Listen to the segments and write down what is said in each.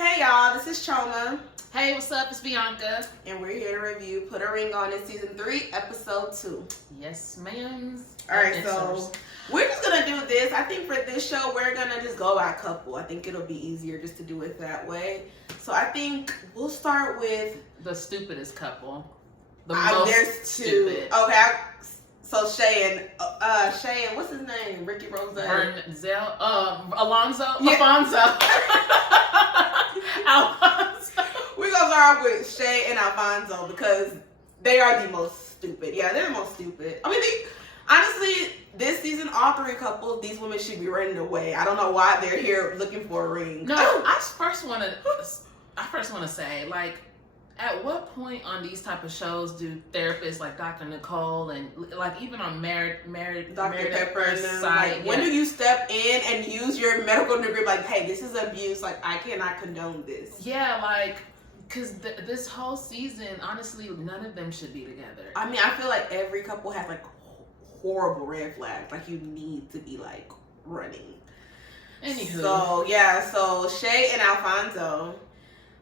Hey y'all, this is Chioma. Hey, what's up? It's Bianca. And we're here to review Put a Ring On in Season 3, Episode 2. Yes, ma'am. Alright, so we're just going to do this. I think for this show, we're going to just go by couple. I think it'll be easier just to do it that way. So I think we'll start with... the stupidest couple. The there's two. stupid. Okay, so Shay and what's his name? Ricky Rose. Bernzel. Alonzo. Yeah. Alfonso. Alfonso. We're going to start off with Shay and Alfonso because they are the most stupid. Yeah, they're the most stupid. I mean, honestly, this season, all three couples, these women should be running away. I don't know why they're here looking for a ring. No, I first want to say, like, at what point on these type of shows do therapists like Dr. Nicole and like even on Married Dr. Pepper and them, site, like, when do you step in and use your medical degree like, hey, this is abuse, like I cannot condone this. Yeah, like, because this whole season, honestly, none of them should be together. I mean, I feel like every couple has like horrible red flags, like you need to be like running. Anywho. So yeah, so Shay and Alfonso.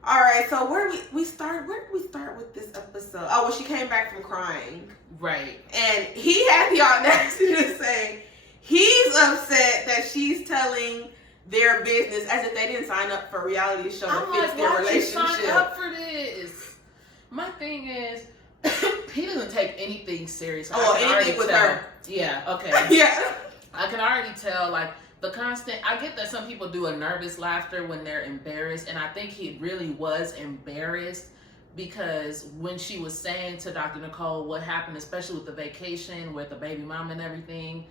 All right, so where did we start with this episode? Oh, well, she came back from crying. Right. And he had the audacity to say he's upset that she's telling their business as if they didn't sign up for a reality show to fix their relationship. Why'd you sign up for this? My thing is, he doesn't take anything serious. Oh, anything with her. Yeah, okay. Yeah. I can already tell, like, the constant, I get that some people do a nervous laughter when they're embarrassed, and I think he really was embarrassed because when she was saying to Dr. Nicole what happened, especially with the vacation, with the baby mom and everything,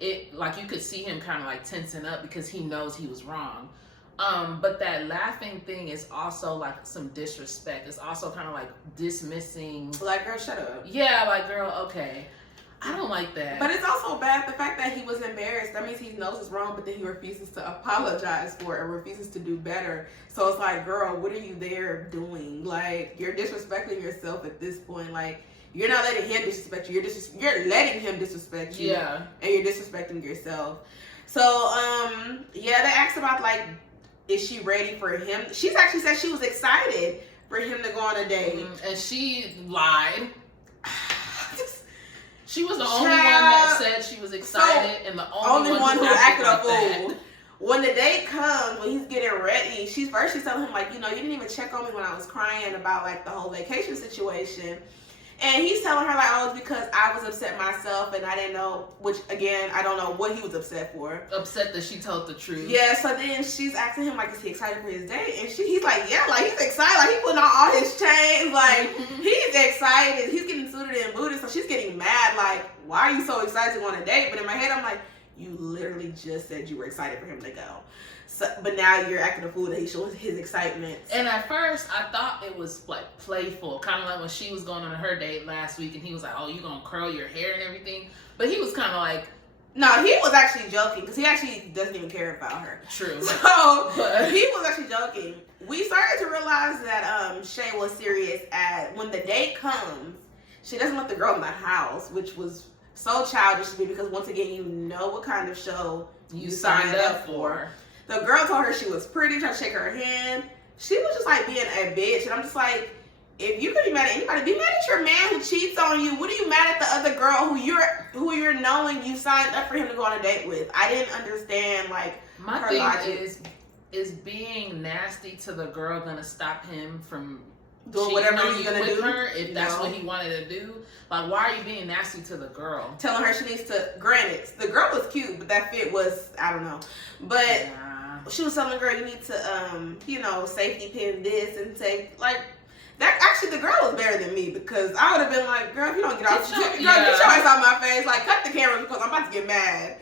it, like, you could see him kind of like tensing up because he knows he was wrong. But that laughing thing is also like some disrespect. It's also kind of like dismissing. Like, girl, shut up. Yeah, like, girl, okay. I don't like that. But it's also bad, the fact that he was embarrassed, that means he knows it's wrong, but then he refuses to apologize for it or refuses to do better. So it's like, girl, what are you there doing? Like, you're disrespecting yourself at this point. Like, you're not letting him disrespect you. You're letting him disrespect you. Yeah. And you're disrespecting yourself. So, yeah, they asked about, like, is she ready for him? She's actually said she was excited for him to go on a date. And she lied. She was the only one that said she was excited, and the only one who acted a fool. When the date comes, when he's getting ready, she's telling him, like, you know, you didn't even check on me when I was crying about, like, the whole vacation situation. And he's telling her, like, oh, it's because I was upset myself and I didn't know, which, again, I don't know what he was upset for. Upset that she told the truth. Yeah, so then she's asking him, like, is he excited for his date? And he's like, yeah, like, he's excited. Like, he putting on all his chains. Like, he's excited. He's getting suited and booted. So she's getting mad, like, why are you so excited to go on a date? But in my head, I'm like, you literally just said you were excited for him to go. So, but now you're acting a fool that he shows his excitement. And at first, I thought it was like playful, kind of like when she was going on her date last week, and he was like, "Oh, you gonna curl your hair and everything?" But he was kind of like, no, he was actually joking because he actually doesn't even care about her. True. So he was actually joking. We started to realize that Shay was serious when the date comes. She doesn't let the girl in the house, which was so childish to me because once again, you know what kind of show you signed up for. The girl told her she was pretty, tried to shake her hand. She was just like being a bitch. And I'm just like, if you could be mad at anybody, be mad at your man who cheats on you. What are you mad at the other girl who you're knowing you signed up for him to go on a date with? I didn't understand, like, my her thing logic. is being nasty to the girl gonna stop him from doing whatever he's gonna do her if that's what he wanted to do? Like, why are you being nasty to the girl? Telling her she needs to, granted, the girl was cute, but that fit was, I don't know. But she was telling the girl, you need to, you know, safety pin this and take, like, that, actually, the girl was better than me because I would have been like, girl, if you don't get off, get your ass out my face, like, cut the camera because I'm about to get mad.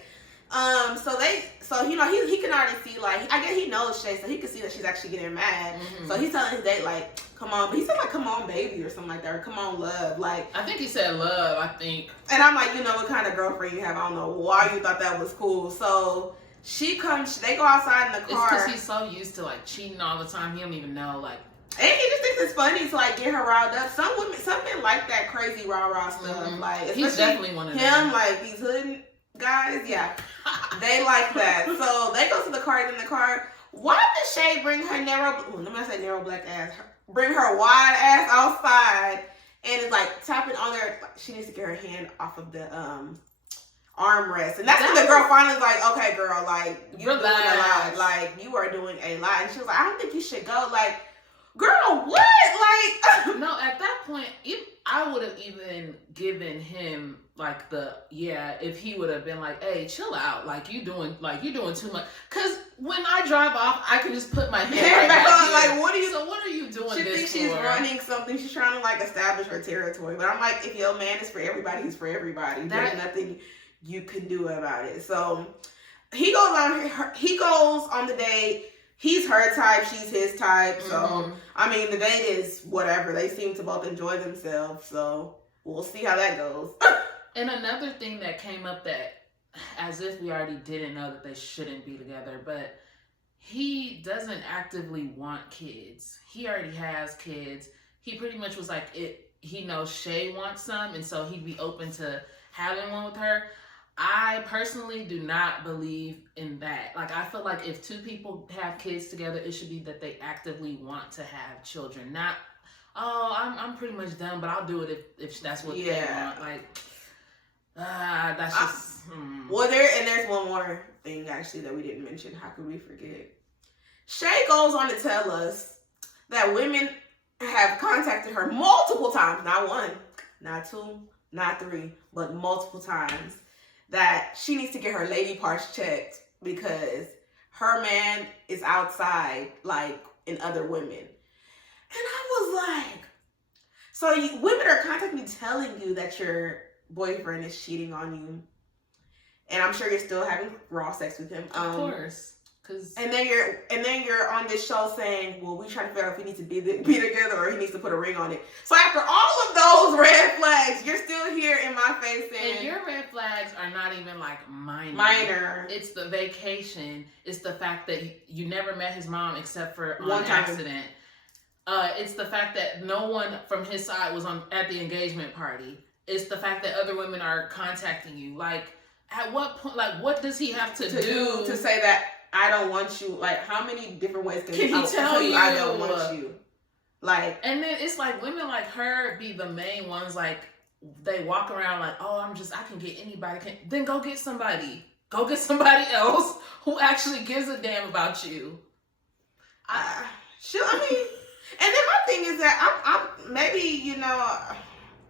So you know, he can already see, like, I guess he knows Shay, so he can see that she's actually getting mad. Mm-hmm. So he's telling his date, like, come on, but he said, like, come on, baby, or something like that, or come on, love, like. I think he said love, I think. And I'm like, you know what kind of girlfriend you have, I don't know why you thought that was cool. So they go outside in the car. It's because he's so used to, like, cheating all the time, he don't even know, like. And he just thinks it's funny to, like, get her riled up. Some men like that crazy rah-rah stuff. Mm-hmm. Like, he's definitely one of them. Him, like, these hood guys, yeah. They like that. So they go to the car, and in the car, Why did Shay bring her let me say narrow black ass, bring her wide ass outside and is like tapping on there? She needs to get her hand off of the armrest. And that's when the girl finally was like, okay, girl, like, you doing a lot. Like, you are doing a lot. And she was like, I don't think you should go. Like, girl, what? Like, no, at that point, I would have even given him like if he would have been like, hey, chill out, like you doing too much. Cause when I drive off, I can just put my hand back on. Like, what are you doing? She thinks she's running something. She's trying to like establish her territory. But I'm like, if your man is for everybody, he's for everybody. There's nothing you can do about it. So he goes on the date. He's her type, she's his type. So I mean, the date is whatever. They seem to both enjoy themselves. So we'll see how that goes. And another thing that came up that, as if we already didn't know that they shouldn't be together, but he doesn't actively want kids. He already has kids. He pretty much was like, he knows Shay wants some, and so he'd be open to having one with her. I personally do not believe in that. Like, I feel like if two people have kids together, it should be that they actively want to have children. Not, I'm pretty much done, but I'll do it if that's what they want. Like, that's just. Well, there's one more thing actually that we didn't mention. How could we forget? Shay goes on to tell us that women have contacted her multiple times, not one, not two, not three, but multiple times, that she needs to get her lady parts checked because her man is outside, like, in other women. And I was like, so women are contacting you telling you that your boyfriend is cheating on you, and I'm sure you're still having raw sex with him. Of course. And then you're on this show saying, well, we trying to figure out if we need to be together or he needs to put a ring on it. So after all of those red flags, you're still here in my face saying, and your red flags are not even like minor. It's the vacation. It's the fact that you never met his mom except for on one time. Accident. It's the fact that no one from his side was at the engagement party. It's the fact that other women are contacting you. Like, at what point? Like, what does he have to do to say that I don't want you? Like, how many different ways can he tell you I don't want you? Like, and then it's like women like her be the main ones. Like, they walk around like, oh, I can get anybody. Then go get somebody. Go get somebody else who actually gives a damn about you. I mean, and then my thing is that I'm maybe, you know,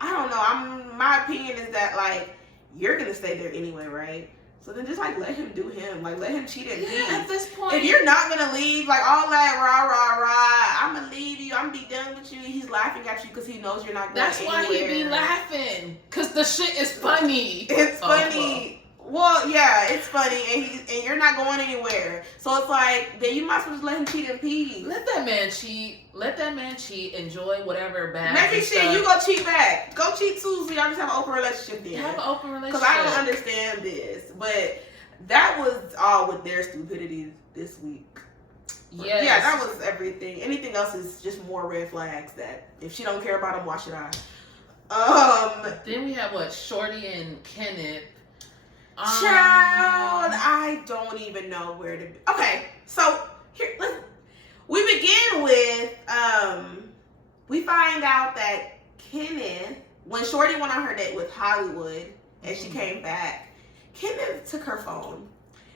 I don't know. My opinion is that, like, you're gonna stay there anyway, right? So then just, like, let him do him. Like, let him cheat at peace. At this point, if you're not gonna leave, like, all that rah, I'm gonna leave you, I'm gonna be done with you. He's laughing at you because he knows you're not going That's anywhere. why he be laughing. Because the shit is funny. It's funny. Well, yeah, it's funny, and you're not going anywhere. So it's like, then you might as well just let him cheat in peace. Let that man cheat. Let that man cheat. Enjoy whatever bad. Maybe shit, you go cheat back. Go cheat too, so y'all just have an open relationship then. Have an open relationship. Because I don't understand this, but that was all with their stupidity this week. Yes. Yeah, that was everything. Anything else is just more red flags that if she don't care about them, why should I? Then we have Shorty and Kenneth. Child, I don't even know where to be. Okay, so here, we begin with, we find out that Kenneth, when Shorty went on her date with Hollywood and she came back, Kenneth took her phone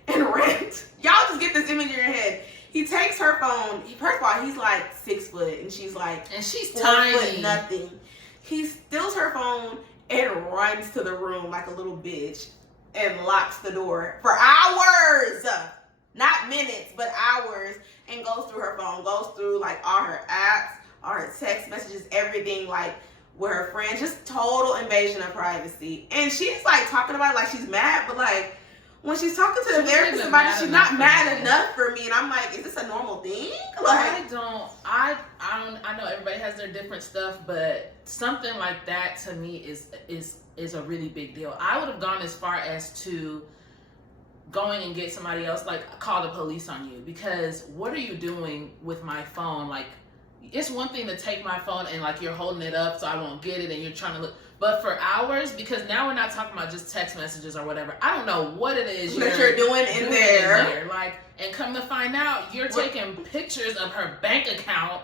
and ran. Y'all just get this image in your head. He takes her phone. First of all, he's like 6 foot and she's like, and she's 4 tiny. foot nothing. He steals her phone and runs to the room like a little bitch and locks the door for hours, not minutes, but hours, and goes through her phone, goes through like all her apps, all her text messages, everything, like with her friends, just total invasion of privacy. And she's like talking about it like she's mad, but like when she's talking to the therapist about it, she's not mad enough for me. And I'm like, is this a normal thing? Like, I know everybody has their different stuff, but something like that to me is a really big deal. I would have gone as far as to going and get somebody else, like call the police on you, because what are you doing with my phone? Like, it's one thing to take my phone and like you're holding it up so I won't get it and you're trying to look. But for hours, because now we're not talking about just text messages or whatever. I don't know what it is that you're doing in there. Like, and come to find out, you're taking pictures of her bank account,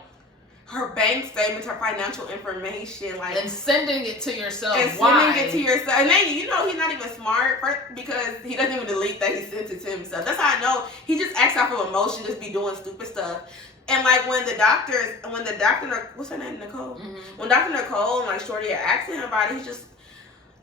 her bank statements, her financial information, like, and sending it to yourself. And sending it to yourself. And then he's not even smart because he doesn't even delete that he sent it to himself. That's how I know he just acts out of emotion, just be doing stupid stuff. And like when the doctor, what's her name, Nicole? Mm-hmm. When Dr. Nicole and like Shorty are asking him about it, he's just,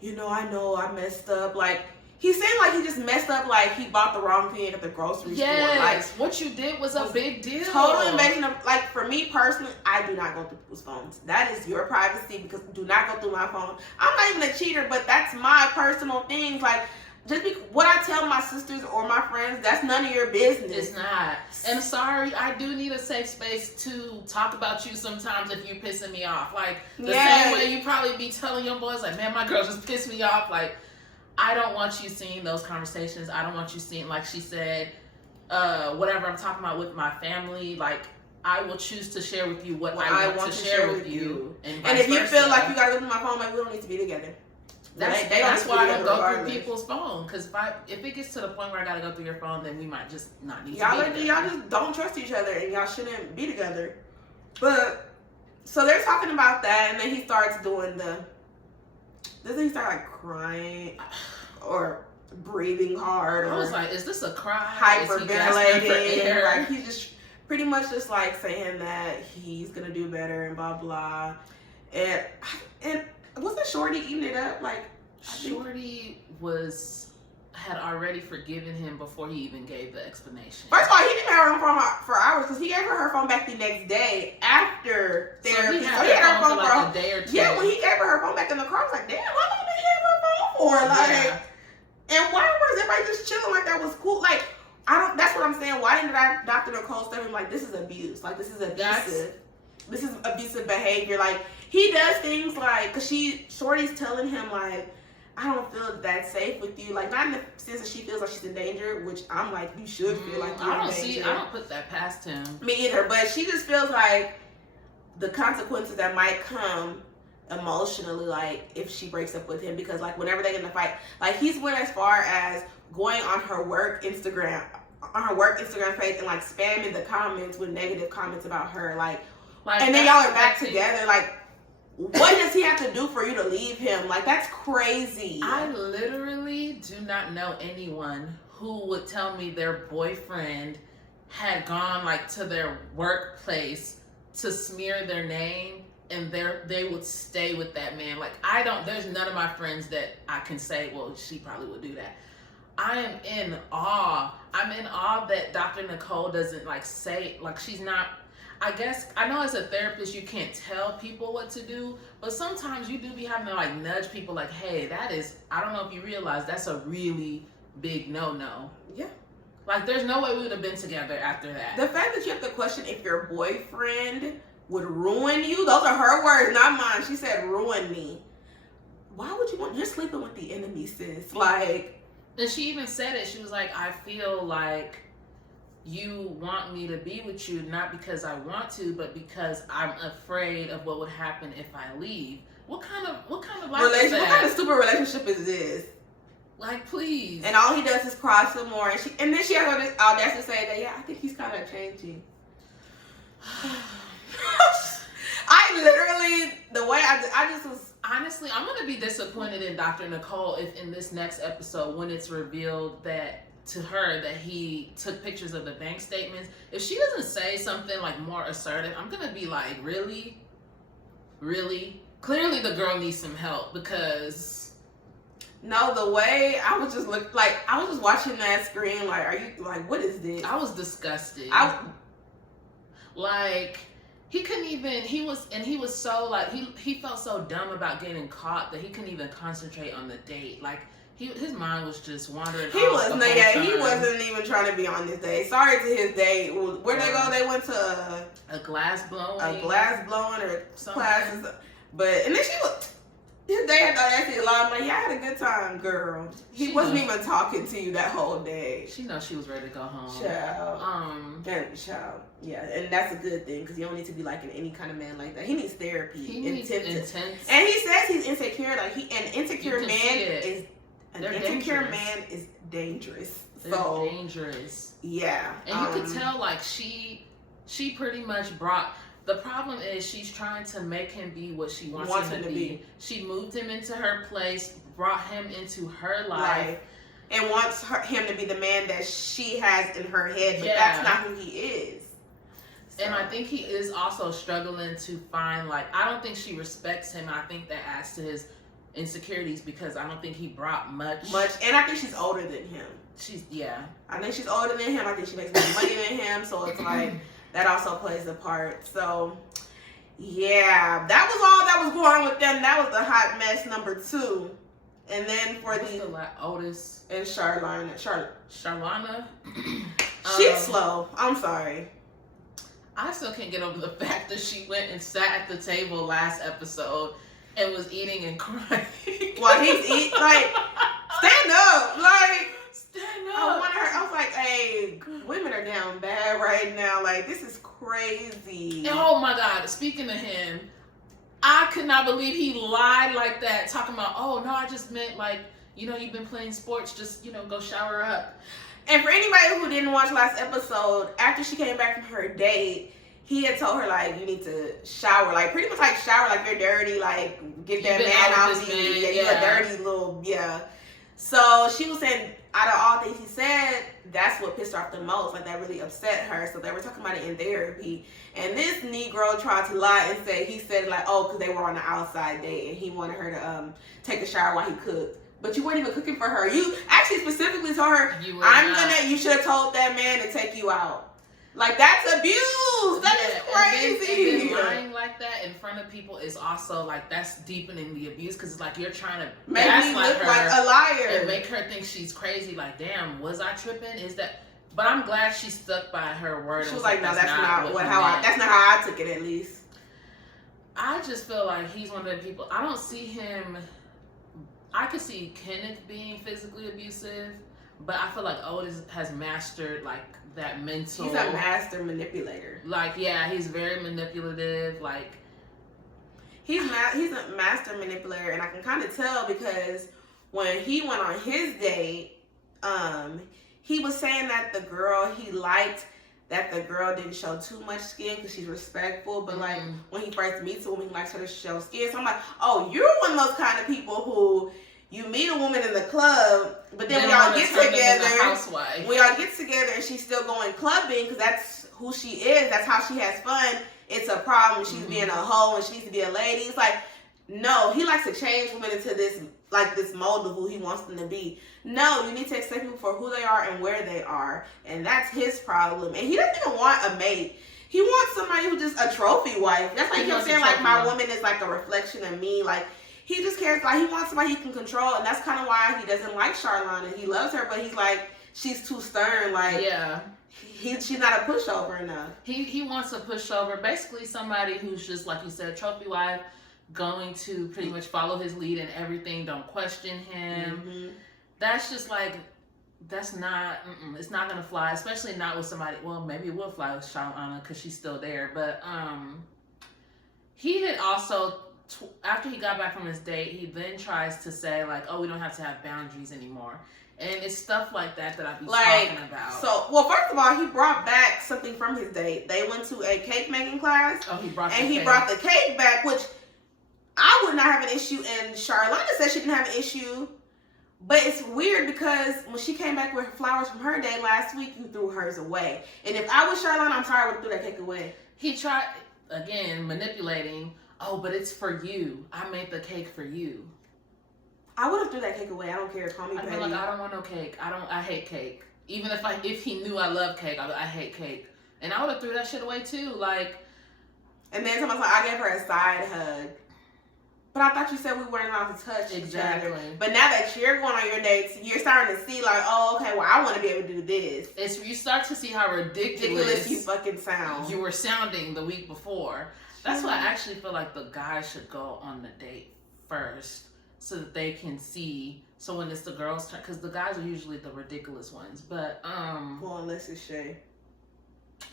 I know I messed up. Like, he seemed like he just messed up, like he bought the wrong thing at the grocery store. Like, what you did was a big deal. Total invasion of, like, for me personally, I do not go through people's phones. That is your privacy, because do not go through my phone. I'm not even a cheater, but that's my personal things. Like, just what I tell my sisters or my friends, that's none of your business. It's not. And sorry, I do need a safe space to talk about you sometimes if you're pissing me off. Like, the same way you probably be telling your boys, like, man, my girl just pissed me off. Like, I don't want you seeing those conversations. I don't want you seeing, like she said, whatever I'm talking about with my family. Like, I will choose to share with you what I want to share with you. And if you feel like you got to go through my phone, like, we don't need to be together. That's why I don't go through people's phone. Because if it gets to the point where I got to go through your phone, then we might just not need to be together. Y'all just don't trust each other, and y'all shouldn't be together. But, so they're talking about that, and then he starts doing doesn't he start like crying or breathing hard? I was like, is this a cry? Hyperventilating. Like, he's just pretty much just like saying that he's gonna do better and blah blah. And wasn't Shorty eating it up? Like, Shorty had already forgiven him before he even gave the explanation. First of all, he didn't have her phone for hours, because he gave her phone back the next day after therapy. So he had her phone for like a day or two. Yeah, when he gave her phone back in the car, I was like, damn, how long did he have her phone for? Like, and why was everybody just chilling like that was cool? Like, that's what I'm saying. Why didn't Dr. Nicole step in like, this is abuse? Like, this is abusive. This is abusive behavior. Like, he does things like, because Shorty's telling him, like, I don't feel that safe with you. Like, not in the sense that she feels like she's in danger, which I'm like, you should feel like you're in danger. I don't put that past him. Me either. But she just feels like the consequences that might come emotionally, like, if she breaks up with him, because like whenever they get in a fight, like, he's went as far as going on her work Instagram page and like spamming the comments with negative comments about her, like and then y'all are back together. Like, what does he have to do for you to leave him? Like, that's crazy. I literally do not know anyone who would tell me their boyfriend had gone like to their workplace to smear their name, and they would stay with that man. Like, there's none of my friends that I can say, well, she probably would do that. I am in awe. I'm in awe that Dr. Nicole doesn't like say, like, she's not, I guess, I know as a therapist you can't tell people what to do, but sometimes you do be having to like nudge people like, hey, I don't know if you realize that's a really big no-no. Yeah. Like, there's no way we would have been together after that. The fact that you have to question if your boyfriend would ruin you, those are her words, not mine. She said, ruin me. Why would you you're sleeping with the enemy, sis. Like. And she even said it. She was like, I feel like you want me to be with you, not because I want to, but because I'm afraid of what would happen if I leave. What kind of life is that? What kind of stupid relationship is this? Like, please. And all he does is cry some more. And then she has this audacity to say that, yeah, I think he's kind of changing. I literally, the way I just was. Honestly, I'm going to be disappointed in Dr. Nicole if in this next episode, when it's revealed that to her that he took pictures of the bank statements, if she doesn't say something like more assertive, I'm going to be like, really? Really? Clearly the girl needs some help, because... No, the way I was just watching that screen, like, are you, like, what is this? I was disgusted. He couldn't even, he was so, like, he felt so dumb about getting caught that he couldn't even concentrate on the date. Like, his mind was just wandering. He wasn't even trying to be on this date. Sorry to his date. Where'd they go? They went to a glass blowing or classes. But, and then His dad thought that's it. I'm like, yeah, I had a good time, girl. He wasn't even talking to you that whole day. She knows she was ready to go home. Child. Child. Yeah, and that's a good thing because you don't need to be like any kind of man like that. He needs therapy. He needs intense. And he says he's insecure. Like an insecure man is dangerous. They're dangerous. Yeah. And you could tell like she pretty much brought. The problem is she's trying to make him be what she wants him to be. She moved him into her place, brought him into her life. And wants him to be the man that she has in her head, but that's not who he is. So. And I think he is also struggling to find, like, I don't think she respects him. I think that adds to his insecurities because I don't think he brought much. And I think she's older than him. I think she's older than him. I think she makes more money than him. So it's like... That also plays a part. So, yeah, that was all that was going on with them. That was the hot mess number 2. And then for Otis and Charlana. She's slow. I'm sorry. I still can't get over the fact that she went and sat at the table last episode and was eating and crying. While he's eating, like, stand up, like. Stand up. I wanted her. I was like, "Hey, women are down bad right now. Like, this is crazy." And oh my God! Speaking of him, I could not believe he lied like that, talking about, "Oh no, I just meant like, you've been playing sports. Just go shower up." And for anybody who didn't watch last episode, after she came back from her date, he had told her like, "You need to shower, like pretty much like shower, like you're dirty, like get that man off you. You're a dirty little So she was saying, out of all things he said, that's what pissed her off the most. Like, that really upset her. So they were talking about it in therapy. And this Negro tried to lie and say, he said, like, oh, because they were on the outside date and he wanted her to take a shower while he cooked. But you weren't even cooking for her. You actually specifically told her, you should have told that man to take you out. Like, that's abuse. That is crazy. And then lying like that in front of people is also, like, that's deepening the abuse. Because it's like you're trying to make me look like a liar. And make her think she's crazy. Like, damn, was I tripping? Is that... But I'm glad she stuck by her word. She was like, no, that's not how I took it, at least. I just feel like he's one of the people... I don't see him... I could see Kenneth being physically abusive. But I feel like Otis has mastered, like, that mental... He's a master manipulator. Like, yeah, he's very manipulative. Like... He's a master manipulator, and I can kind of tell because when he went on his date, he was saying that the girl he liked, that the girl didn't show too much skin because she's respectful. But, like, when he first meets a woman, he likes her to show skin. So I'm like, oh, you're one of those kind of people who... You meet a woman in the club, but then we all get together. We all get together, and she's still going clubbing because that's who she is. That's how she has fun. It's a problem. She's being a hoe, and she needs to be a lady. It's like, no, he likes to change women into this mold of who he wants them to be. No, you need to accept people for who they are and where they are, and that's his problem. And he doesn't even want a mate. He wants somebody who's just a trophy wife. That's like him saying, like, my woman is like a reflection of me, like. He just cares, like, he wants somebody he can control, and that's kind of why he doesn't like Charlana. He loves her, but he's like, she's too stern, like, she's not a pushover enough. He wants a pushover, basically somebody who's just, like you said, trophy wife, going to pretty much follow his lead in everything, don't question him. That's just like, that's not, it's not gonna fly, especially not with somebody, well, maybe it will fly with Charlana, because she's still there, but, he had also... After he got back from his date, he then tries to say, like, oh, we don't have to have boundaries anymore. And it's stuff like that I be talking about. So, well, first of all, he brought back something from his date. They went to a cake making class. Oh, he brought the cake back, which I would not have an issue. And Charlana said she didn't have an issue. But it's weird because when she came back with flowers from her day last week, you threw hers away. And if I was Charlana, I'm sorry, I would have threw that cake away. He tried, again, manipulating. Oh, but it's for you. I made the cake for you. I would have threw that cake away. I don't care. Call me petty. I feel like I don't want no cake. I hate cake. Even if he knew I love cake, I hate cake. And I would have threw that shit away too. Like. And then someone's like, I gave her a side hug. But I thought you said we weren't allowed to touch each other. But now that you're going on your dates, you're starting to see like, oh, okay, well, I want to be able to do this. You start to see how ridiculous you fucking sound. You were sounding the week before. That's why I actually feel like the guy should go on the date first so that they can see. So when it's the girls' turn, because the guys are usually the ridiculous ones. But well, unless it's Shay.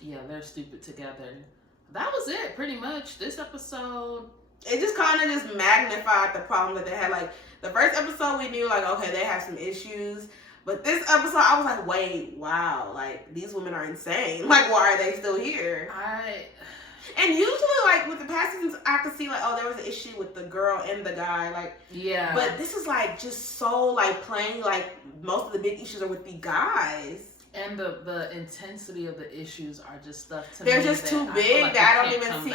Yeah, they're stupid together. That was it, pretty much. This episode, it just kind of just magnified the problem that they had. Like the first episode, we knew like okay, they have some issues. But this episode, I was like, wait, wow, like these women are insane. Like, why are they still here? And usually, like with the past seasons, I could see like, oh, there was an issue with the girl and the guy, like, yeah. But this is like just so like playing like most of the big issues are with the guys. And the intensity of the issues are just stuff to They're me. They're just too big like that I don't even see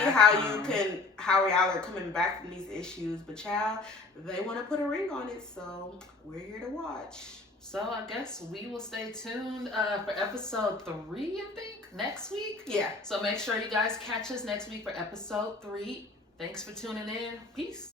how y'all are coming back from these issues. But child, they want to put a ring on it, so we're here to watch. So I guess we will stay tuned for episode 3, I think, next week. Yeah. So make sure you guys catch us next week for episode 3. Thanks for tuning in. Peace.